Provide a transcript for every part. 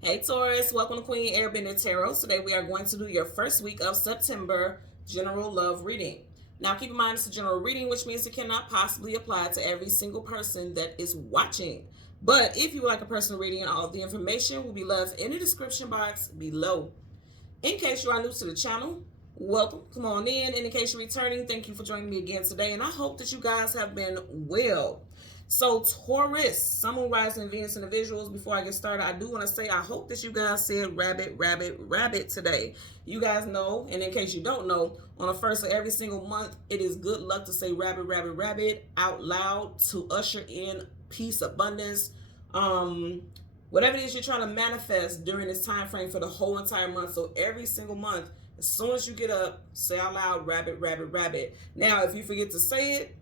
Hey Taurus, welcome to Queen Airbender Tarot. Today we are going to do your first week of September general love reading. Now keep in mind it's a general reading, which means it cannot possibly apply to every single person that is watching. But if you would like a personal reading, all of the information will be left in the description box below. In case you are new to the channel, welcome. Come on in. And in case you're returning, thank you for joining me again today. And I hope that you guys have been well. So Taurus, Sun, Moon, Rising, Venus individuals, before I get started, I do want to say I hope that you guys said rabbit, rabbit, rabbit today. You guys know, and in case you don't know, on the first of every single month, it is good luck to say rabbit, rabbit, rabbit out loud to usher in peace, abundance, whatever it is you're trying to manifest during this time frame for the whole entire month. So every single month, as soon as you get up, say out loud rabbit, rabbit, rabbit. Now, if you forget to say it,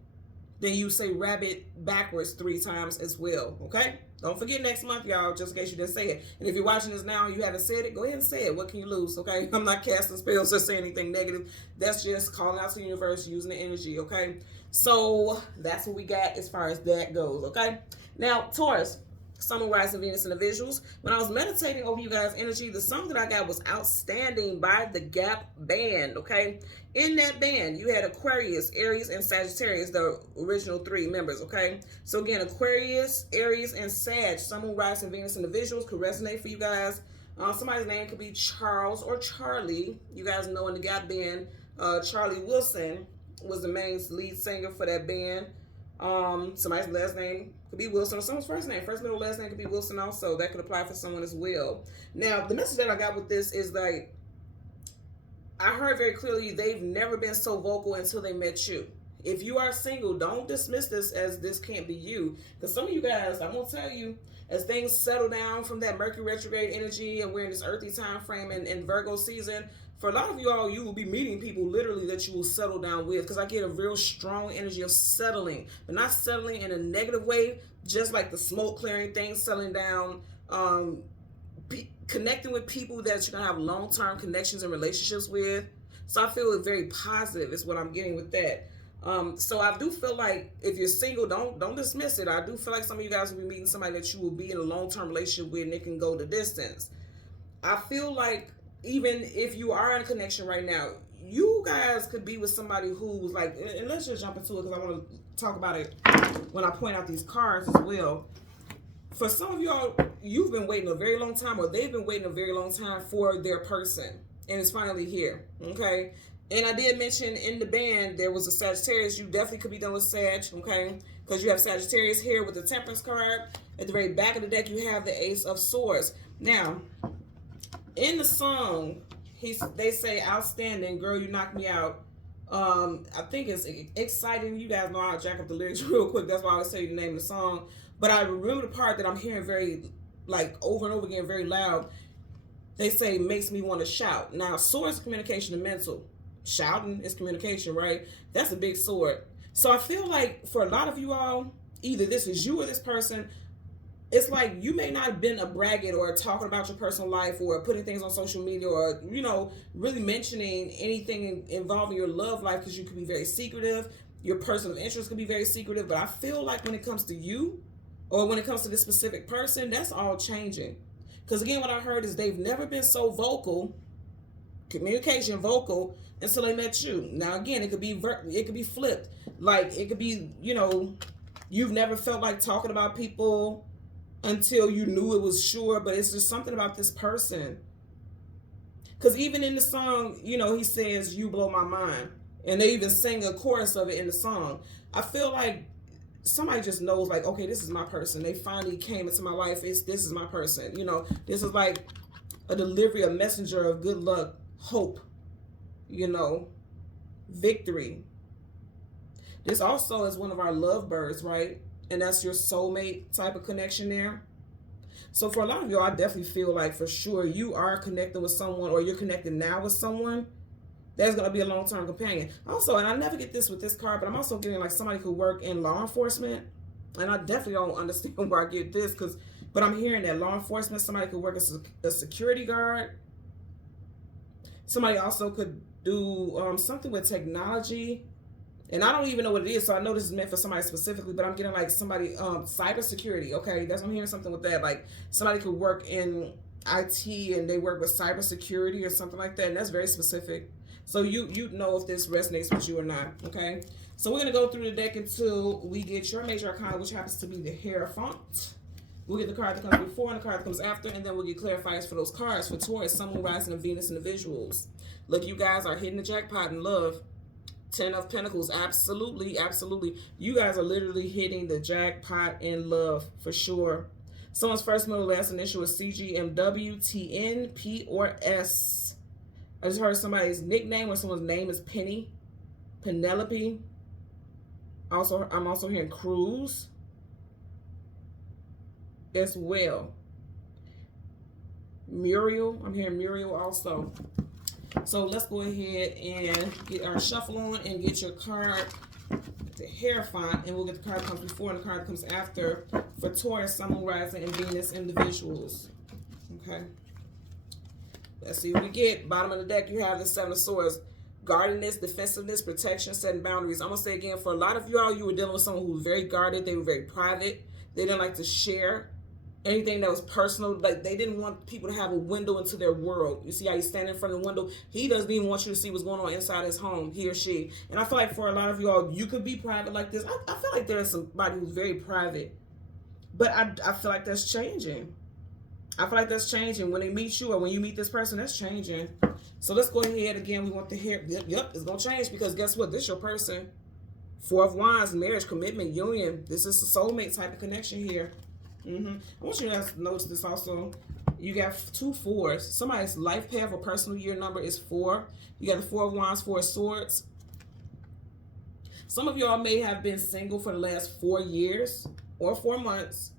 then you say rabbit backwards 3 times as well, okay? Don't forget next month, y'all, just in case you didn't say it. And if you're watching this now and you haven't said it, go ahead and say it. What can you lose, okay? I'm not casting spells or saying anything negative. That's just calling out to the universe, using the energy, okay? So that's what we got as far as that goes, okay? Now, Taurus, Sun, Moon, Rising, Venus individuals. When I was meditating over you guys' energy, the song that I got was Outstanding by the Gap Band, okay? In that band, you had Aquarius, Aries, and Sagittarius, the original 3 members, okay? So again, Aquarius, Aries, and Sag, Sun, Moon, Rising, Venus individuals could resonate for you guys. Somebody's name could be Charles or Charlie. You guys know in the Gap Band, Charlie Wilson was the main lead singer for that band. Somebody's last name could be Wilson, or someone's first name, first middle last name could be Wilson also. That could apply for someone as well. Now, the message that I got with this is like, I heard very clearly they've never been so vocal until they met you. If you are single, don't dismiss this as this can't be you. Because some of you guys, I'm going to tell you, as things settle down from that Mercury retrograde energy and we're in this earthy time frame and Virgo season, for a lot of you all, you will be meeting people literally that you will settle down with, because I get a real strong energy of settling, but not settling in a negative way, just like the smoke clearing thing, settling down, connecting with people that you're going to have long-term connections and relationships with. So I feel very positive is what I'm getting with that. So I do feel like if you're single, don't dismiss it. I do feel like some of you guys will be meeting somebody that you will be in a long-term relationship with and it can go the distance. I feel like even if you are in a connection right now, you guys could be with somebody who's like, and let's just jump into it because I want to talk about it when I point out these cards as well. For some of y'all, you've been waiting a very long time, or they've been waiting a very long time for their person, and it's finally here, okay? And I did mention in the band there was a Sagittarius. You definitely could be done with Sag, okay? Because you have Sagittarius here with the Temperance card. At the very back of the deck, you have the Ace of Swords. Now, in the song, they say, outstanding, girl, you knocked me out. I think it's exciting. You guys know I'll jack up the lyrics real quick. That's why I always tell you the name of the song. But I remember the part that I'm hearing very, like, over and over again, very loud. They say, makes me want to shout. Now, swords is communication and mental. Shouting is communication, right? That's a big sword. So I feel like for a lot of you all, either this is you or this person, it's like you may not have been a braggart or talking about your personal life or putting things on social media or, you know, really mentioning anything involving your love life, because you could be very secretive. Your person of interest could be very secretive. But I feel like when it comes to you or when it comes to this specific person, that's all changing. Because again, what I heard is they've never been so vocal, communication vocal, until they met you. Now again, it could be flipped. Like it could be, you know, you've never felt like talking about people until you knew it was sure, but it's just something about this person. Because even in the song, you know, he says, you blow my mind. And they even sing a chorus of it in the song. I feel like somebody just knows, like, okay, this is my person. They finally came into my life. This is my person. You know, this is like a delivery, a messenger of good luck, hope, you know, victory. This also is one of our lovebirds, right? And that's your soulmate type of connection there. So for a lot of you, I definitely feel like for sure you are connected with someone, or you're connected now with someone that's going to be a long-term companion. Also, and I never get this with this card, but I'm also getting like somebody who work in law enforcement. And I definitely don't understand where I get this, but I'm hearing that law enforcement, somebody could work as a security guard. Somebody also could do something with technology. And I don't even know what it is, so I know this is meant for somebody specifically, but I'm getting like somebody, cybersecurity, okay? That's, I'm hearing something with that. Like somebody could work in IT and they work with cybersecurity or something like that, and that's very specific. So you know if this resonates with you or not, okay? So we're going to go through the deck until we get your major arcana, which happens to be the Hierophant. We'll get the card that comes before and the card that comes after, and then we'll get clarifiers for those cards. For Taurus, Sun, Moon, Rising, and Venus individuals. Look, you guys are hitting the jackpot in love. 10 of Pentacles, absolutely, absolutely. You guys are literally hitting the jackpot in love, for sure. Someone's first, middle, last initial is CGMW, TN, P, or S. I just heard somebody's nickname or someone's name is Penny, Penelope. Also, I'm also hearing Cruz as well. Muriel, I'm hearing Muriel also. So let's go ahead and get our shuffle on and get your card, the Hierophant, and we'll get the card that comes before and the card that comes after for Taurus, Sun, Moon, Rising, and Venus individuals. Okay. Let's see what we get. Bottom of the deck, you have the Seven of Swords. Guardedness, defensiveness, protection, setting boundaries. I'm going to say again, for a lot of y'all, you were dealing with someone who was very guarded. They were very private. They didn't like to share anything that was personal. Like, they didn't want people to have a window into their world. You see how he's standing in front of the window? He doesn't even want you to see what's going on inside his home, he or she. And I feel like for a lot of y'all, you could be private like this. I feel like there's somebody who's very private. But I feel like that's changing. I feel like that's changing. When they meet you or when you meet this person, that's changing. So let's go ahead again. We want to hear, yep, it's going to change because guess what? This is your person. Four of Wands, marriage, commitment, union. This is a soulmate type of connection here. I want you to notice this also. You got 2 4s. Somebody's life path or personal year number is 4. You got the 4 of Wands, 4 of Swords. Some of y'all may have been single for the last 4 years or 4 months,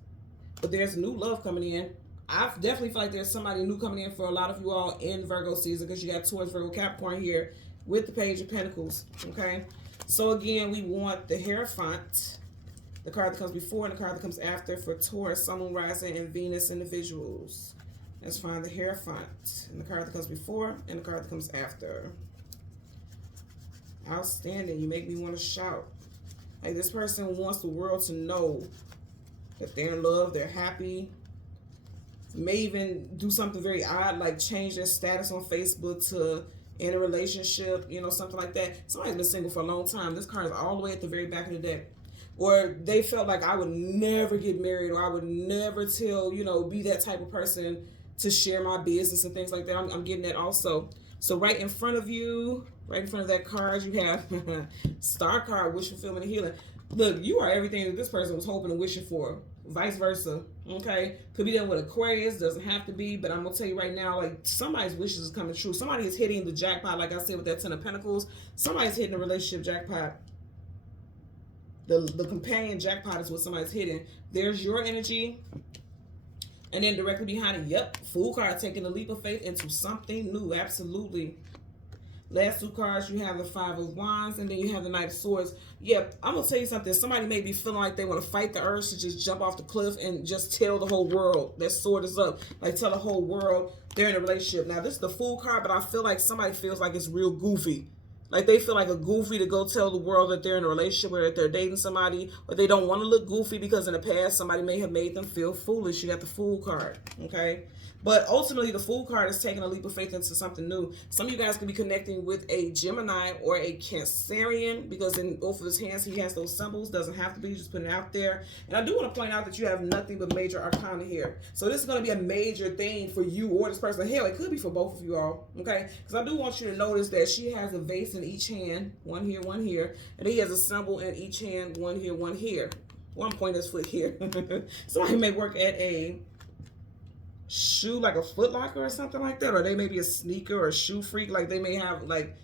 but there's new love coming in. I definitely feel like there's somebody new coming in for a lot of you all in Virgo season because you got Taurus, Virgo, Capricorn here with the Page of Pentacles, okay? So again, we want the Hierophant, the card that comes before and the card that comes after for Taurus, Sun, Moon, Rising, and Venus individuals. Let's find the Hierophant and the card that comes before and the card that comes after. Outstanding. You make me want to shout. Like, this person wants the world to know that they're in love, they're happy. May even do something very odd, like change their status on Facebook to in a relationship, you know, something like that. Somebody's been single for a long time. This card is all the way at the very back of the deck. Or they felt like I would never get married, or I would never tell, you know, be that type of person to share my business and things like that. I'm getting that also. So right in front of you, right in front of that card, you have Star card, wish fulfillment and healing. Look, you are everything that this person was hoping and wishing for. Vice versa, okay? Could be done with Aquarius, doesn't have to be, but I'm going to tell you right now, like, somebody's wishes is coming true. Somebody is hitting the jackpot, like I said, with that 10 of Pentacles. Somebody's hitting the relationship jackpot. The companion jackpot is what somebody's hitting. There's your energy. And then directly behind it, yep, Fool card, taking a leap of faith into something new. Absolutely. Last 2 cards, you have the 5 of Wands, and then you have the Knight of Swords. Yep, I'm going to tell you something. Somebody may be feeling like they want to fight the urge to just jump off the cliff and just tell the whole world their sword is up. Like, tell the whole world they're in a relationship. Now, this is the Fool card, but I feel like somebody feels like it's real goofy. Like, they feel like a goofy to go tell the world that they're in a relationship or that they're dating somebody, or they don't want to look goofy because in the past somebody may have made them feel foolish. You got the Fool card, okay? But ultimately, the Fool card is taking a leap of faith into something new. Some of you guys could be connecting with a Gemini or a Cancerian, because in both of his hands, he has those symbols. Doesn't have to be, just put it out there. And I do want to point out that you have nothing but major arcana here. So this is going to be a major thing for you or this person. Hell, it could be for both of you all, okay? Because I do want you to notice that she has a vase in each hand, one here, and he has a symbol in each hand, one here. One point his foot here. Somebody may work at a shoe, like a Foot Locker or something like that, or they may be a sneaker or a shoe freak, like they may have like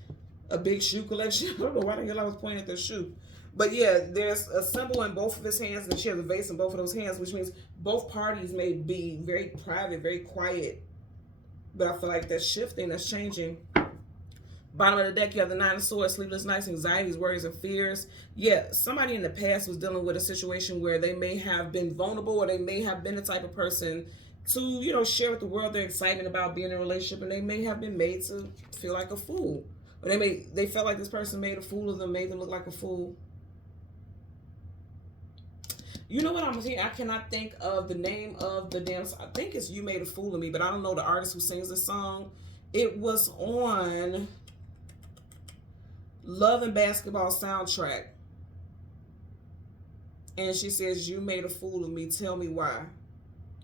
a big shoe collection. I don't know why the hell I was pointing at their shoe, but yeah, there's a symbol in both of his hands, and she has a vase in both of those hands, which means both parties may be very private, very quiet, but I feel like that's shifting, that's changing. Bottom of the deck, you have the 9 of Swords, sleepless nights, anxieties, worries, and fears. Yeah, somebody in the past was dealing with a situation where they may have been vulnerable, or they may have been the type of person to, you know, share with the world their excitement about being in a relationship, and they may have been made to feel like a fool. Or they felt like this person made a fool of them, made them look like a fool. You know what I'm saying? I cannot think of the name of the damn song. I think it's You Made a Fool of Me, but I don't know the artist who sings this song. It was on Love and Basketball soundtrack. And she says, you made a fool of me, tell me why.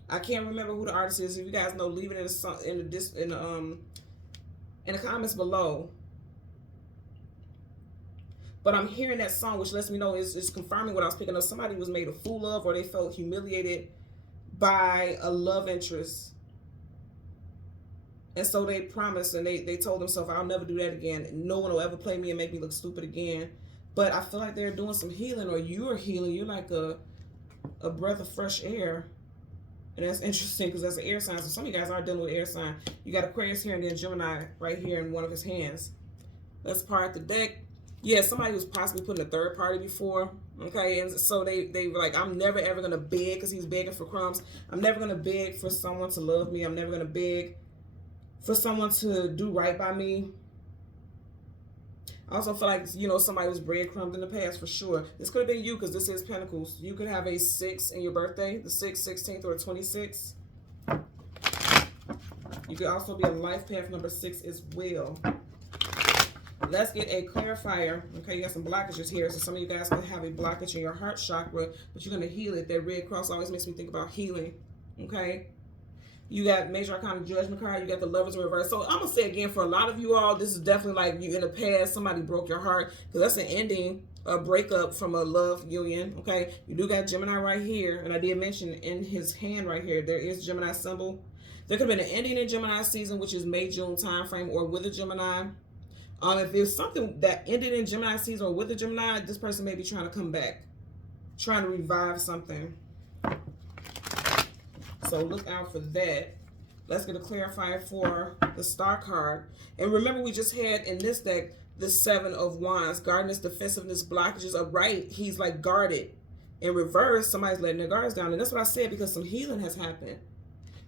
I can't remember who the artist is. If you guys know, leave it in the comments below. But I'm hearing that song, which lets me know it's confirming what I was picking up. Somebody was made a fool of, or they felt humiliated by a love interest. And so they promised, and they told themselves, I'll never do that again. No one will ever play me and make me look stupid again. But I feel like they're doing some healing, or you're healing. You're like a breath of fresh air. And that's interesting because that's an air sign. So some of you guys are dealing with air sign. You got Aquarius here and then Gemini right here in one of his hands. Let's part the deck. Yeah, somebody was possibly putting a third party before. Okay, and so they were like, I'm never ever going to beg, because he's begging for crumbs. I'm never going to beg for someone to love me. I'm never going to beg for someone to do right by me. I also feel like, you know, somebody was breadcrumbed in the past for sure. This could have been you, because this is Pentacles. You could have a 6 in your birthday, the 6th, 16th, or 26th. You could also be a life path number 6 as well. Let's get a clarifier. Okay, you got some blockages here. So some of you guys can have a blockage in your heart chakra, but you're going to heal it. That red cross always makes me think about healing. Okay. You got Major Arcana Judgment card. You got the Lovers in reverse. So I'm going to say again, for a lot of you all, this is definitely like you in the past, somebody broke your heart. Because that's an ending, a breakup from a love union. Okay. You do got Gemini right here. And I did mention in his hand right here, there is Gemini symbol. There could have been an ending in Gemini season, which is May, June time frame, or with a Gemini. If there's something that ended in Gemini season or with a Gemini, this person may be trying to come back, trying to revive something. So look out for that. Let's get a clarifier for the Star card. And remember, we just had in this deck the 7 of Wands, guardedness, defensiveness, blockages. Upright, he's like guarded. In reverse, somebody's letting their guards down. And that's what I said, because some healing has happened.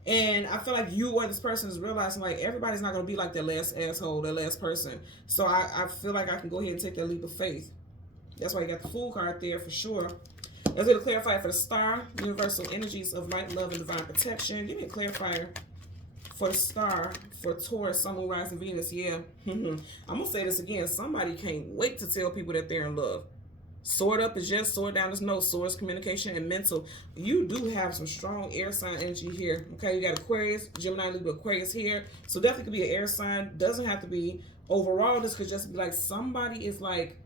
And I feel like you or this person is realizing, like, everybody's not going to be like that last asshole, that last person. So I feel like I can go ahead and take that leap of faith. That's why you got the Fool card there for sure. Let's get a clarifier for the Star. Universal energies of light, love, and divine protection. Give me a clarifier for the Star, for Taurus, Sun, Moon, Rising, Venus. Yeah. I'm going to say this again. Somebody can't wait to tell people that they're in love. Sword up is yes, sword down is no. Swords, communication, and mental. You do have some strong air sign energy here. Okay, you got Aquarius, Gemini, Libra, Aquarius here. So definitely could be an air sign. Doesn't have to be. Overall, this could just be like somebody is like,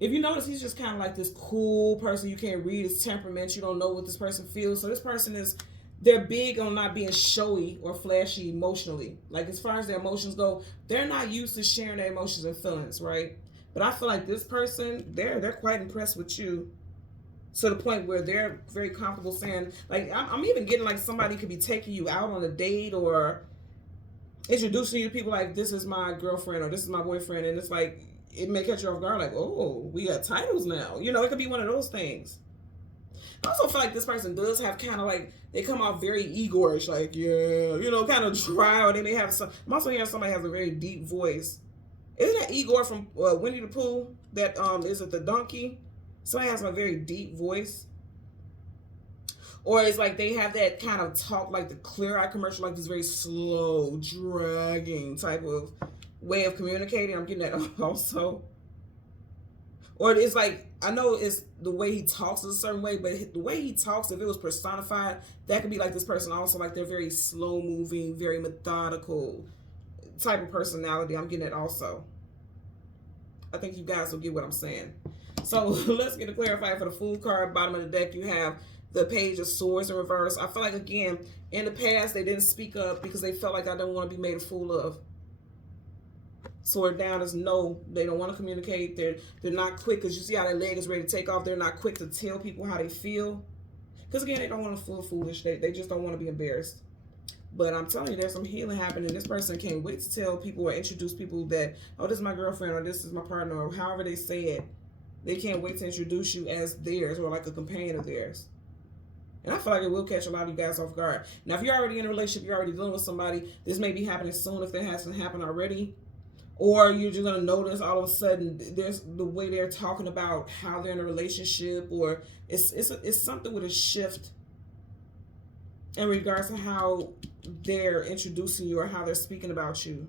if you notice, he's just kind of like this cool person. You can't read his temperament. You don't know what this person feels. So this person is, they're big on not being showy or flashy emotionally. Like as far as their emotions go, they're not used to sharing their emotions and feelings, right? But I feel like this person, they're quite impressed with you, to the point where they're very comfortable saying, like, I'm even getting like somebody could be taking you out on a date or introducing you to people like, this is my girlfriend or this is my boyfriend. And it's like, it may catch you off guard, like, oh, we got titles now. You know, it could be one of those things. I also feel like this person does have kind of like, they come off very Igor-ish, like, yeah, you know, kind of dry, or they may have some, I'm also hearing somebody has a very deep voice. Isn't that Igor from Winnie the Pooh? That is it the donkey? Somebody has a very deep voice. Or it's like they have that kind of talk, like the Clear Eye commercial, like this very slow, dragging type of way of communicating. I'm getting that also. Or it's like, I know it's the way he talks is a certain way, but the way he talks, if it was personified, that could be like this person also, like they're very slow moving, very methodical type of personality. I'm getting it also. I think you guys will get what I'm saying. So let's get a clarifier for the Fool card. Bottom of the deck, you have the Page of Swords in reverse. I feel like, again, in the past, they didn't speak up because they felt like I don't want to be made a fool of. Sword down is no. They don't want to communicate. They're not quick, because you see how their leg is ready to take off. They're not quick to tell people how they feel. Because, again, they don't want to feel foolish. They just don't want to be embarrassed. But I'm telling you, there's some healing happening. This person can't wait to tell people or introduce people that, oh, this is my girlfriend, or this is my partner, or however they say it. They can't wait to introduce you as theirs, or like a companion of theirs. And I feel like it will catch a lot of you guys off guard. Now, if you're already in a relationship, you're already dealing with somebody, this may be happening soon if that hasn't happened already. Or you're just gonna notice all of a sudden there's the way they're talking about how they're in a relationship, or it's something with a shift in regards to how they're introducing you or how they're speaking about you.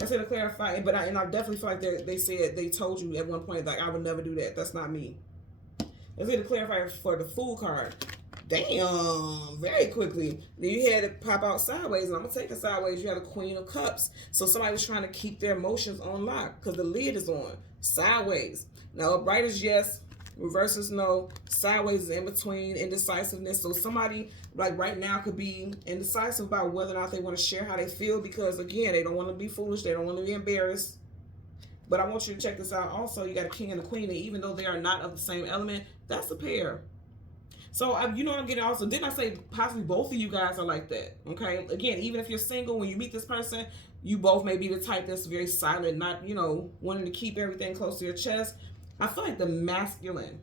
I said to clarify, but I definitely feel like they said they told you at one point like I would never do that. That's not me. I said to clarify for the Fool card. Damn, very quickly. Then you had it pop out sideways, and I'm gonna take it sideways. You had a Queen of Cups, so somebody was trying to keep their emotions on lock because the lid is on sideways. Now upright is yes, reverse is no, sideways is in between, indecisiveness. So somebody like right now could be indecisive about whether or not they want to share how they feel, because again, they don't want to be foolish, they don't want to be embarrassed. But I want you to check this out also. You got a King and a Queen, and even though they are not of the same element, that's a pair. So, you know what I'm getting also. Didn't I say possibly both of you guys are like that? Okay? Again, even if you're single, when you meet this person, you both may be the type that's very silent, not, you know, wanting to keep everything close to your chest. I feel like the masculine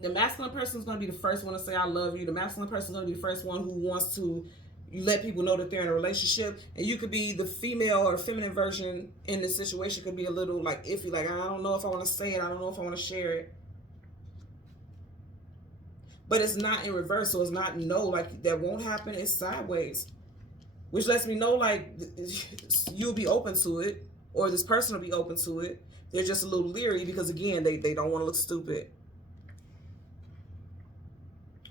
person is going to be the first one to say I love you. The masculine person is going to be the first one who wants to let people know that they're in a relationship. And you could be the female or feminine version in this situation. Could be a little like iffy, like I don't know if I want to say it. I don't know if I want to share it. But it's not in reverse, so it's not no, like that won't happen. It's sideways, which lets me know like you'll be open to it, or this person will be open to it. They're just a little leery because again, they don't want to look stupid.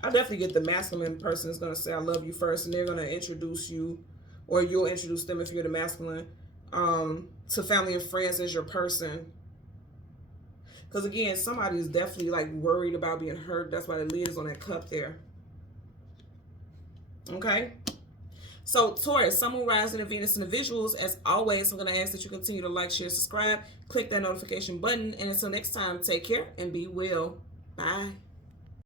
I definitely get the masculine person is going to say I love you first, and they're going to introduce you, or you'll introduce them if you're the masculine, to family and friends as your person. Because again, somebody is definitely like worried about being hurt. That's why the lid is on that cup there. Okay. So Taurus, Sun, Moon, Rising, and Venus in the visuals. As always, I'm going to ask that you continue to like, share, subscribe, click that notification button. And until next time, take care and be well. Bye.